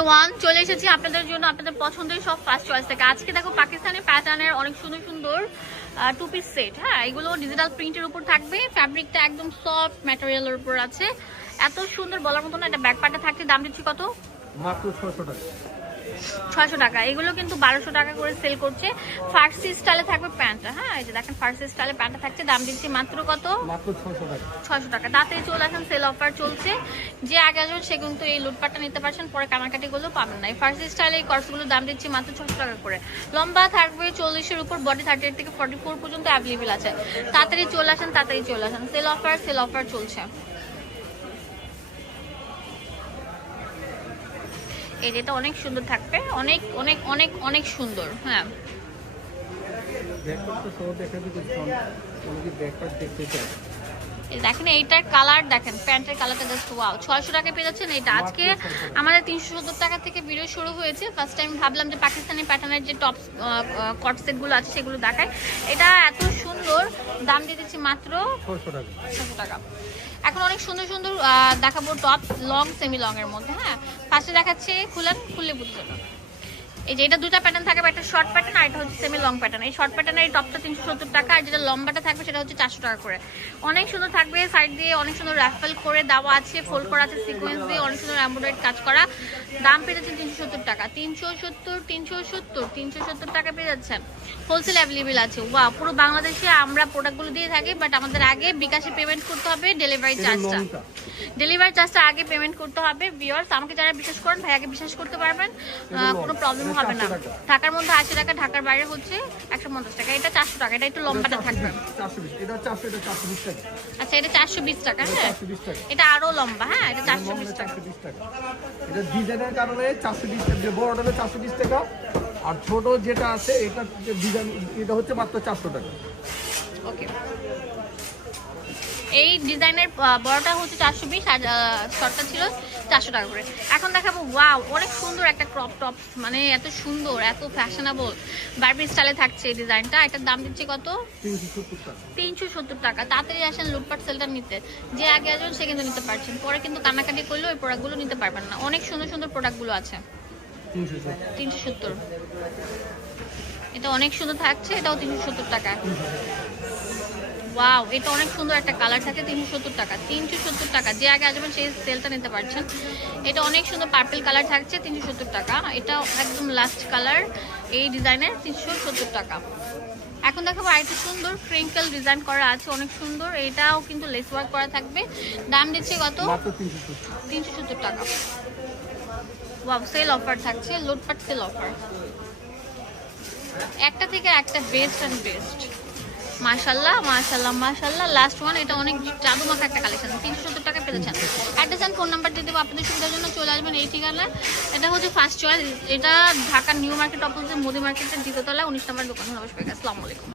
Everyone চলে এসেছি আপনাদের জন্য আপনাদের পছন্দের সব ফার্স্ট চয়েস থেকে। আজকে দেখো পাকিস্তানি প্যাটার্নের অনেক সুন্দর সুন্দর টু পিস সেট হ্যাঁ? এগুলো ডিজিটাল প্রিন্টের উপর থাকবে। ফ্যাব্রিকটা একদম সফট ম্যাটেরিয়ালের উপর আছে। এত সুন্দর বলার মতো না, এটা ব্যাক পার্টে থাকছে, দাম দিচ্ছি কত? মাত্র ছশো টাকা। ছয়শো টাকা। এগুলো কিন্তু বারোশো টাকা করে সেল করছে। ফার্সি স্টাইলে থাকবে প্যান্টটা হ্যাঁ? এই যে দেখেন ফার্সি স্টাইলে প্যান্টটা থাকছে। দাম দিচ্ছি মাত্র কত? ছশো টাকা। ছয়শো টাকা। তাড়াতাড়ি চলে আসেন সেল অফার চলছে। যে আগে আসবেন সে কিন্তু এই লুটপাটটা নিতে পারছেন পরে কানাকাটিগুলো পাবেন না। এই ফার্সি স্টাইলে এই কর্সগুলোর দাম দিচ্ছি মাত্র ছশো টাকা করে। লম্বা থাকবে চল্লিশের উপর বডি থার্টি এইট থেকে ফর্টি ফোর পর্যন্ত অ্যাভেলেবেল আছে। তাড়াতাড়ি চলে আসেন তাড়াতাড়ি চলে আসেন। সেল অফার সেল অফার চলছে। এই যেটা অনেক সুন্দর থাকবে। অনেক অনেক অনেক অনেক সুন্দর হ্যাঁ। ব্যাকপার্ট তো সহ দেখা দিতে অনেকে ব্যাকপার্ট দেখতে চায় দেখেন এইটার কালার দেখেন প্যান্টের কালারটা জাস্ট ওয়াও ছয়শো টাকা পেয়ে যাচ্ছেন এটা আজকে আমাদের তিনশো সত্তর টাকা থেকে ভিডিও শুরু হয়েছে। ফার্স্ট টাইম ভাবলাম যে পাকিস্তানি প্যাটার্নের যে টপ কট সেটগুলো আছে সেগুলো দেখায় এটা এত সুন্দর দাম দিয়ে দিচ্ছি মাত্র ছশো টাকা। ছশো টাকা। এখন অনেক সুন্দর সুন্দর দেখাবো টপ লং সেমি লং এর মধ্যে হ্যাঁ? ফার্স্টে দেখাচ্ছে খুলেন খুললে বুঝতে এই যে এটা দুটা প্যাটার্ন থাকবে একটা শর্ট প্যাটার্ন আর এটা হচ্ছে সেমি লং প্যাটার্ন এই শর্ট প্যাটার্নের এই টপটা তিনশো সত্তর টাকা আর যেটা লম্বাটা থাকবে সেটা হচ্ছে চারশো টাকা করে। অনেক সুন্দর থাকবে সাইড দিয়ে, অনেক সুন্দর র্যাফেল করে দেওয়া আছে ফোল্ড করা আছে সিকোয়েন্স দিয়ে অনেক সুন্দর এমব্রয়ডারি কাজ করা। দাম পেয়ে যাচ্ছেন তিনশো সত্তর টাকা। তিনশো সত্তর তিনশো সত্তর তিনশো সত্তর টাকা পেয়ে যাচ্ছেন। হোলসেল অ্যাভেলেবেল আছে। ওয়া পুরো বাংলাদেশে আমরা প্রোডাক্টগুলো দিয়ে থাকি বাট আমাদের আগে বিকাশে পেমেন্ট করতে হবে ডেলিভারি চার্জটা ডেলিভারি চার্জটা আগে পেমেন্ট করতে হবে ভিউয়ার্স আমাকে যারা বিশ্বাস করেন ভাইয়াকে বিশ্বাস করতে পারবেন কোনো প্রবলেম হবে না। ঢাকার মধ্যে আশি টাকা ঢাকার বাইরে হচ্ছে একশো পঞ্চাশ টাকা এটা চারশো টাকা এটা একটু লম্বাটা থাকবে। আচ্ছা এটা চারশো বিশ টাকা হ্যাঁ? এটা আরও লম্বা হ্যাঁ? এটা চারশো বিশ টাকা। এটা ডিজাইনের কারণে চারশো বিশ টাকা বড়টা চারশো বিশ টাকা। আর ছোট যেটা আছে এটা ডিজাইন এটা হচ্ছে মাত্র চারশো টাকা। ওকে। এই ডিজাইনের বড়টা হচ্ছে চারশো বিশ আর শর্টটা ছিল চারশো টাকা করে। এখন দেখাবো ওয়াও অনেক সুন্দর একটা ক্রপ টপ মানে এত সুন্দর এত ফ্যাশনেবল বারবি স্টাইলে থাকছে এই ডিজাইনটা। এটার দাম দিচ্ছে কত? তিনশো সত্তর টাকা। তাড়াতাড়ি আসেন লুটপাট সেলটা নিতে। যে আগে আসবেন সে কিন্তু নিতে পারছেন। পরে কিন্তু কানাকাটি করলে ওই প্রোডাক্টগুলো নিতে পারবেন না। অনেক সুন্দর সুন্দর প্রোডাক্টগুলো আছে। তিনশো সত্তর। এটা অনেক সুন্দর থাকছে এটাও তিনশো সত্তর টাকা ওয়াও এটা অনেক সুন্দর একটা কালার থাকে তিনশো সত্তর টাকা। তিনশো সত্তর টাকা যে আগে আসবেন সেই সেলটা নিতে পারছেন। এটা অনেক সুন্দর পার্পেল কালার থাকছে তিনশো সত্তর টাকা। এটা একদম লাস্ট কালার এই ডিজাইনের তিনশো সত্তর টাকা। এখন দেখাবো আরেকটা সুন্দর ক্রিঙ্কেল ডিজাইন করা আছে অনেক সুন্দর। এটাও কিন্তু লেস ওয়ার্ক করা থাকবে। দাম দিচ্ছে কত? তিনশো সত্তর টাকা। ওয়াও সেল অফার থাকছে, লুটপাট সেল অফার একটা থেকে একটা বেস্ট অ্যান্ড বেস্ট মাশাল্লাহ মাশাল্লাহ মাশাল্লাহ লাস্ট ওয়ান এটা অনেক জাদু মাখা একটা কালেকশন তিনশো সত্তর টাকা পেয়েছেন অ্যাড্রেস অ্যান্ড ফোন নাম্বার দিয়ে দেবো, আপনাদের সুবিধার জন্য চলে আসবেন এই ঠিকানায়। এটা হচ্ছে ফার্স্ট চয়েস এটা ঢাকার নিউ মার্কেট অপোজিট মোদি মার্কেটের দ্বিতীয়তলা, উনিশ নম্বর দোকান নমস্কার আসসালামু আলাইকুম।